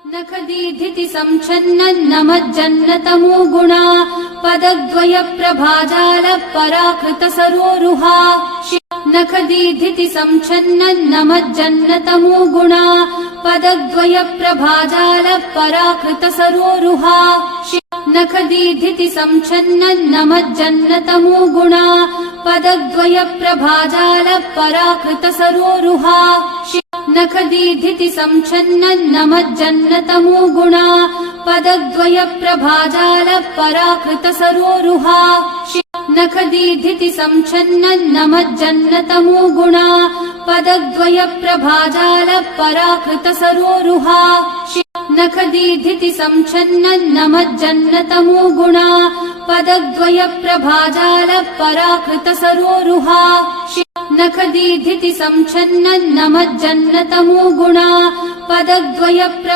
नखदीधिति संच्छन्नन्नमज्जन्नतमो गुणा पदद्वय प्रभाजाल पराकृत सरोरुहा नखदीधिति संच्छन्नन्नमज्जन्नतमो गुणा पदद्वय प्रभाजाल पराकृत सरोरुहा नखदीधिति संच्छन्नन्नमज्जन्नतमो गुणा पदद्वय प्रभाजाल पराकृत सरोरुहा नखदीधिति संच्छन्नन्नमज्जन्नतमो गुणा पदद्वय प्रभाजाल पराकृत सरोरुहा नखदीधिति संच्छन्नन्नमज्जन्नतमो गुणा पदद्वय प्रभाजाल पराकृत सरोरुहा नखदीधिति संच्छन्नन्नमज्जन्नतमो गुणा पदद्वय प्रभाजाल पराकृत सरोरुहा नखदीधिति संच्छन्नन्नमज्जन्नतमो गुणा पदद्वय प्रभा